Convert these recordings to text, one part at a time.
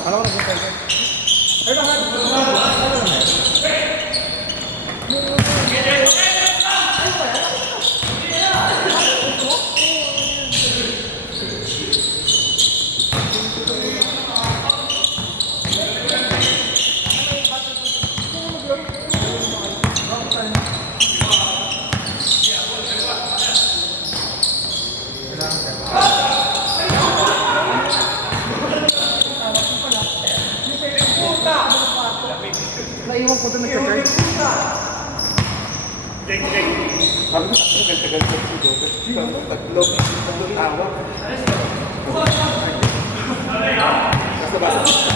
Akala ko nagpunta dyan. Ay, bakit? Naiwan ko doon nagka-charge. Sabi ko, tagal-tagal sa si Joseph. Tatlong tawa. Basta-basta.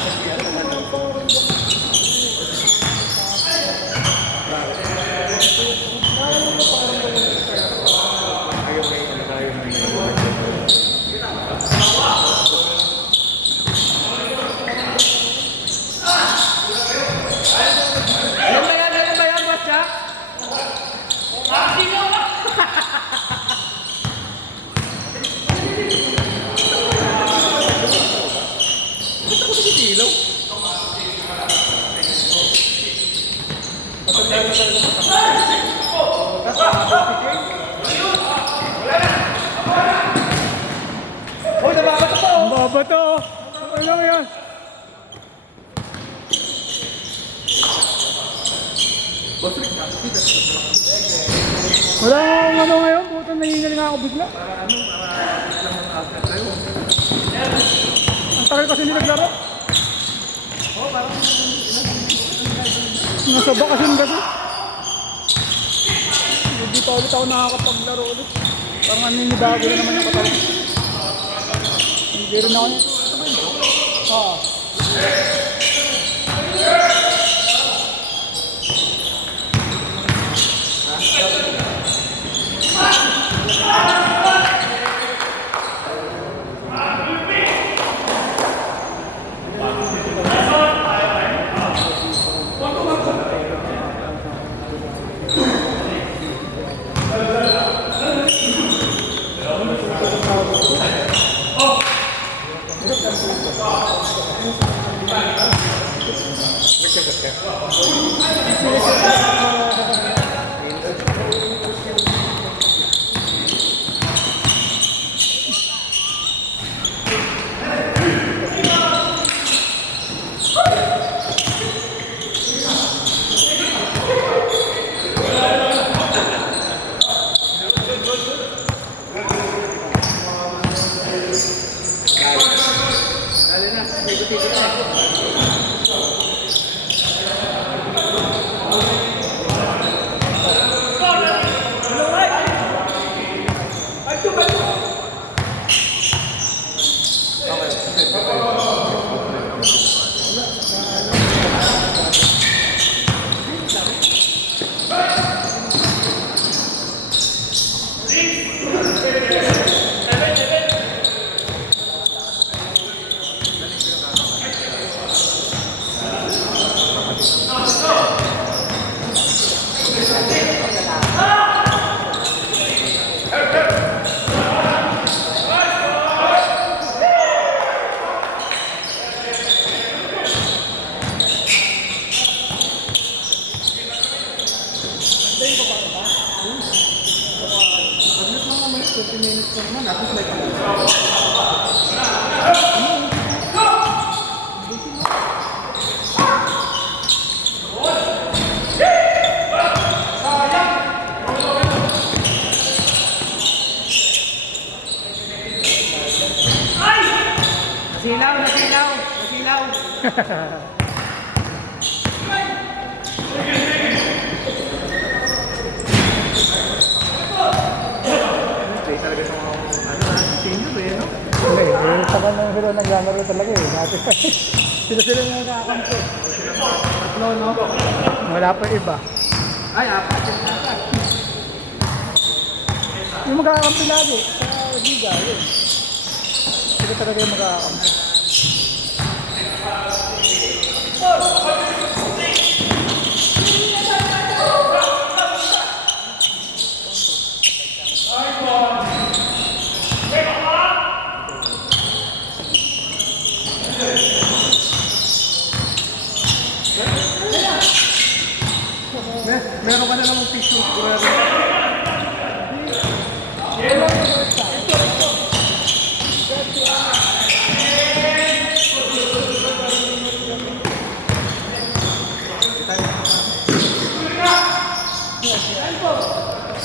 Bato! Ano lang yan? Wala akong ano ngayon, puto nahingal nga ako bigla. Ang tagal kasi hindi naglaro. Nasa bakasyon kasi. Hindi pa ulit ako nakakapaglaro ulit. Parang naninibago na naman yung katawan. Hindi rin ako niya. Oo. Tagal na sila naglalaro talaga eh. Sila yung nakakampo. Tatlo, no? Wala pa iba. Ay, apat. Yung magkakampi lagi sa Liga, yun. Sila talaga yung magkakampi. Meron ka na namang picture sigurado.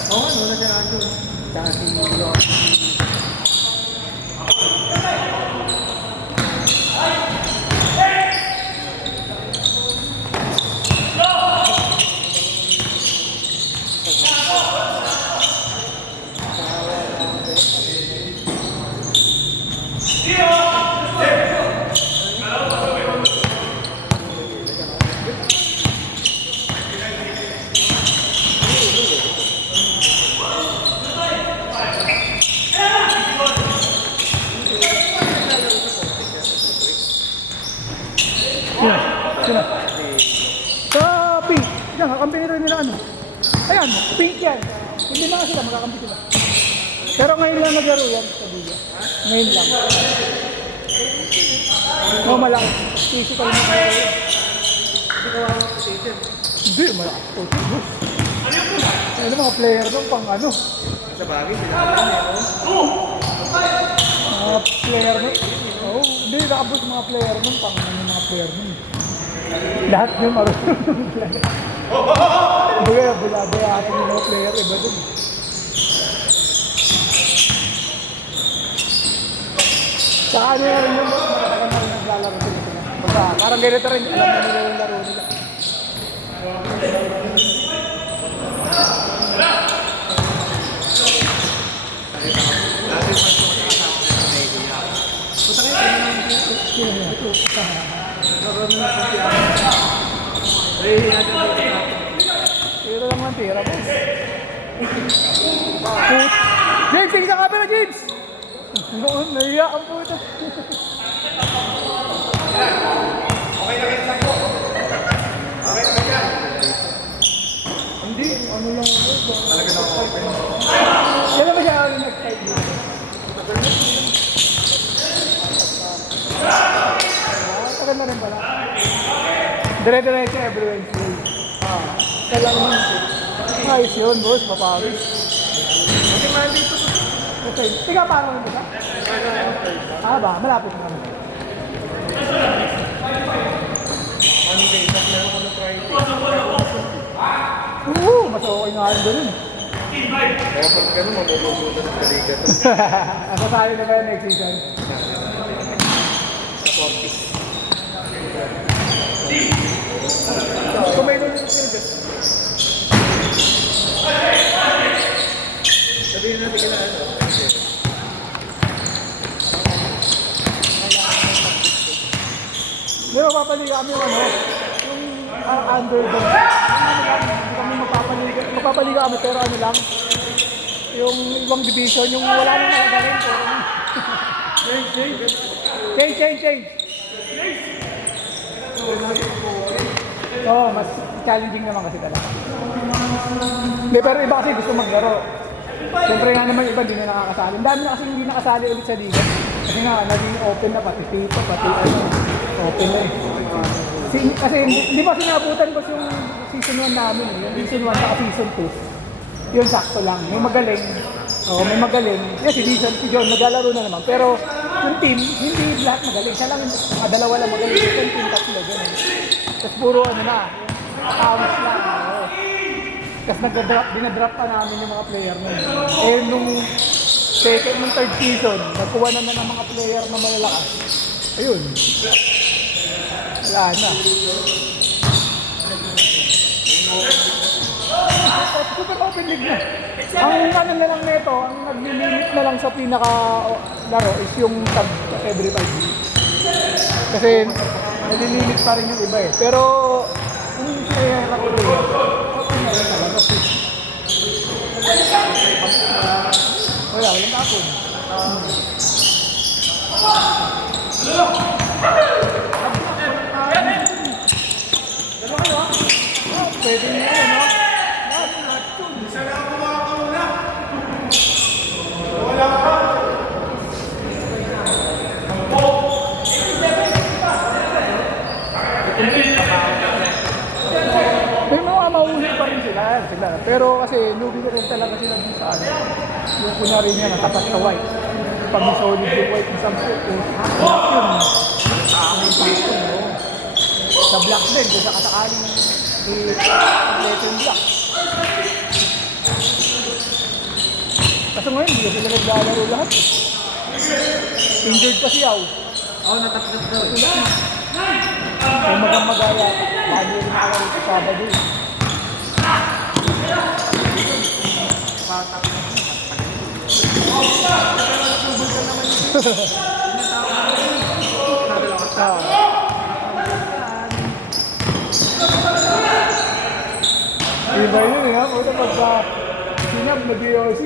Oo, ano na siya Andrew. Tsaka si Sino? Sino? Sa pink. Yan, kakampi nito nila ano. Ayan, pink yan. Hindi na nga sila, magkakampi sila. Pero ngayon lang naglaro yan sa Liga. Ngayon lang. Oo, malaki. Physical mo kayo. Hindi, malaki. Ano mga player doon pang ano? sa bagay, sila Mga player nun. Oo, hindi nakabot mga player nun. Pang ano mga player nun. Lahat yung marunong ng player. Baga, bulabayasin yung mga player. Iba dun. Saka ano na rin yung matatagal na rin naglalaro sila. Basta parang ganito rin. Alam na nila yung laro nila. Tira lang ang tira, boss. James, tingin sa camera, James! Noon, naiya ang puto. Hindi, ano lang ako. talaga na open. Kailan ba siya next time dito? Tagal na rin pala. Dire-diretso every Wednesday. Kailangan naman. Ayos yun, boss. Mapawis. Okay, Monday to. Okay. Tiga paano nito ka? Ba? Malapit na naman. Monday, tapos meron ko na Friday. Mas okay nga rin doon. Kaya pag gano'n, mabubusutan sa liga to. Nasasayo na ba yung next season? Sa office. Kung may doon yung season. Sabihin natin kailangan ano. Hindi mapapaliga kami yung ano, yung underdog. Hindi kami mapapaliga kami pero ano lang, yung ibang division, yung wala nang nakagaling ko. Change. Oo, mas challenging naman kasi talaga. Hindi, pero iba kasi gusto maglaro. Siyempre nga naman iba hindi na nakakasali. Ang dami na kasi hindi nakasali ulit sa liga. Kasi nga, naging open na pati FIFA, pati ano, open na eh. Kasi hindi pa sinabutan ko yung season 1 namin eh. Yung season 1 saka season 2. Yun sakto lang. May magaling. Oo, may magaling. Yes, si John maglalaro na naman. Pero yung team, hindi lahat magaling. Siya lang, mga dalawa lang magaling. Yung team tatlo, gano'n. Tapos puro ano na, accounts lang. Oo. Tapos dinadrop pa namin yung mga player nun. Eh, nung third season, nagkuha na ng mga player na malalakas. Ayun. Wala na. Super open league na. Ang ano na lang nito, ang nag-limit na lang sa pinaka laro is yung tag every 5 minutes. Kasi nalilimit pa rin yung iba eh. Pero kung sinayara ko rin, okay na rin talaga. Walang tapon. Pwede nyo yun, no? Sana ako makakamuna. Wala ka. May mga mauhuli pa rin sila. Pero kasi lugi ko rin talaga sila dun sa ano. Yung kunyari niya, natapat sa white. Pag may solid yung white ng sampo, black yun. Sa black din, kung sa kasakaling i-complete yung black. Kaso ngayon, hindi sila naglalaro lahat. Injured pa si Yao. Oo, natapos daw. May magang-magaya. Baka hindi rin nakalaro sa Sabado. Iba yun eh, ha? Puta pagka sinab na DOC.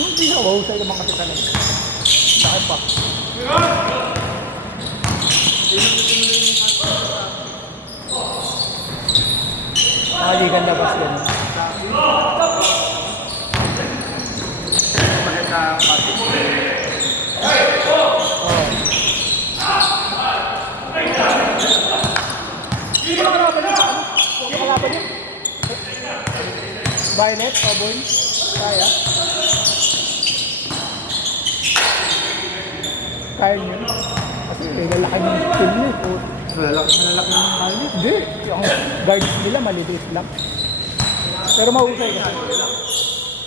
Hindi na mahusay naman kasi talaga. Bakit pa? Nakalikan labas yan. Sino kalaban niya? Sino kalaban niya? Violet o Boy? Kaya? Kaya niyo? Kasi lalaki ng team niya. Malalaki ng kali. Hindi. Yung guards nila maliliit lang. Pero mahusay kasi.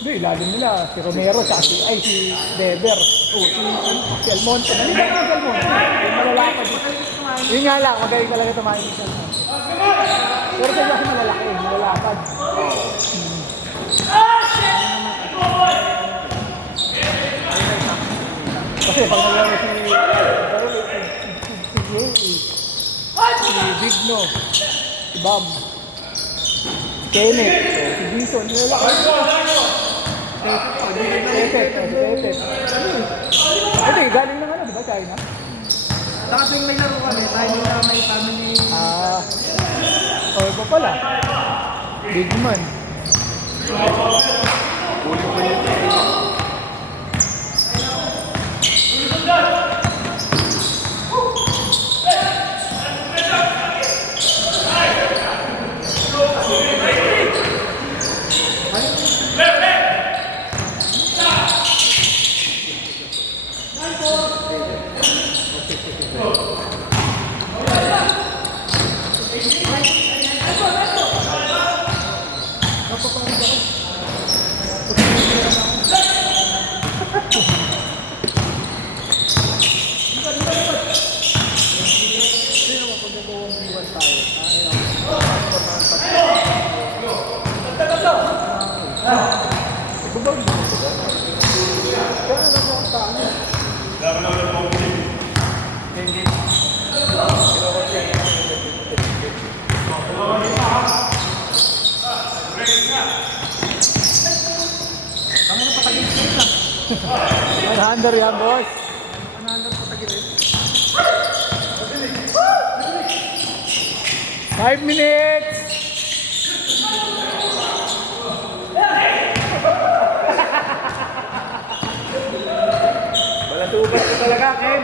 Hindi, lalim nila. Si Romero, si Dever. Si Almonte. Nalitan ko si Almonte. Yung malalakad. Yun nga lang, magaling talaga tumahin si Almonte. Pero siya kasi malalaki, malalakad. Kasi pag nalaro si Bigno, si Bam, si Kenneth, si Jason, nilalakad. Tetet. Hindi, galing lang ano, di ba, China? Saka tuwing may laro kami, tayo nila may family. Iba pala. Big man. Under yan, boss. Under patagilid. 5 minutes. Wala tubas ka talaga, Ken.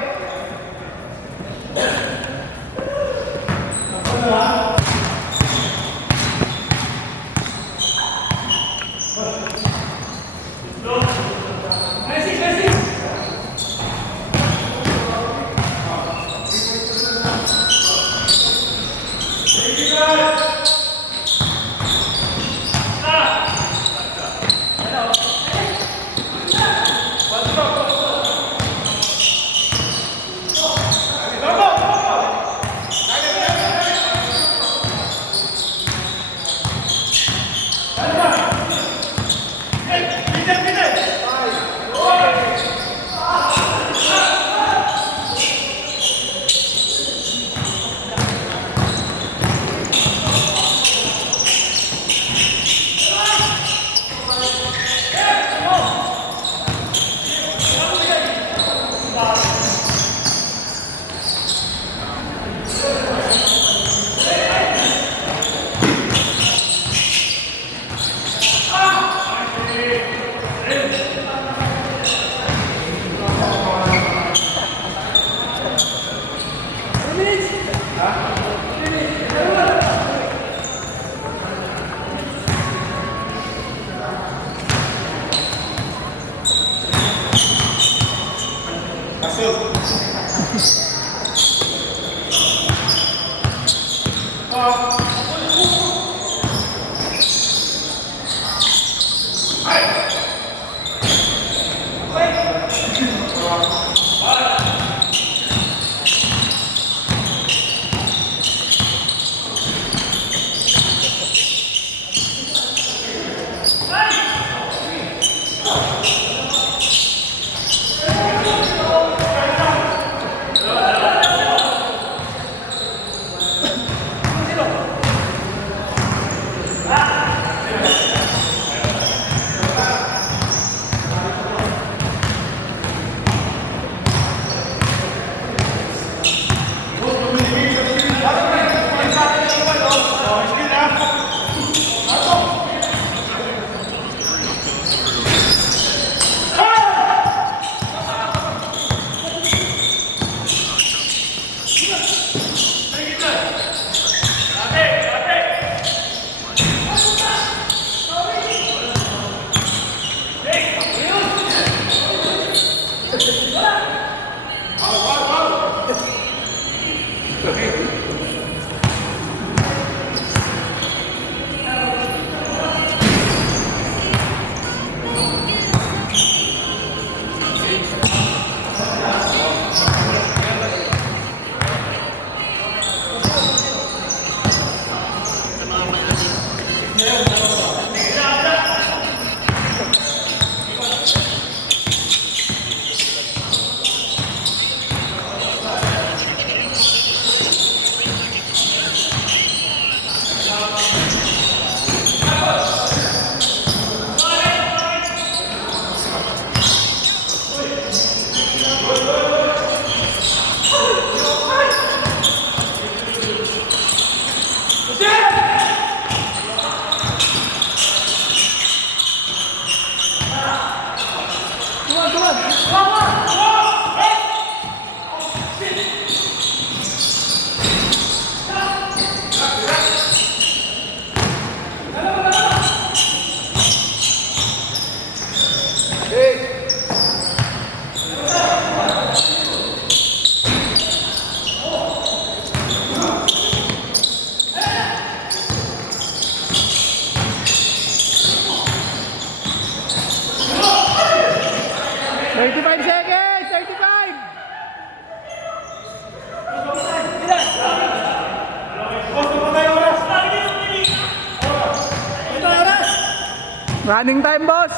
Running time, boss!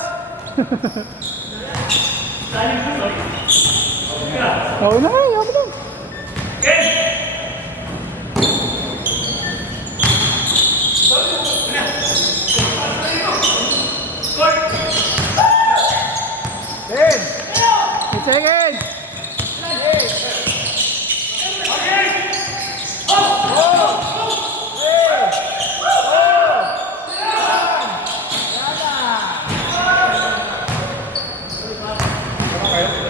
Oo na, ayaw mo lang. Ten! 8 seconds! Okay.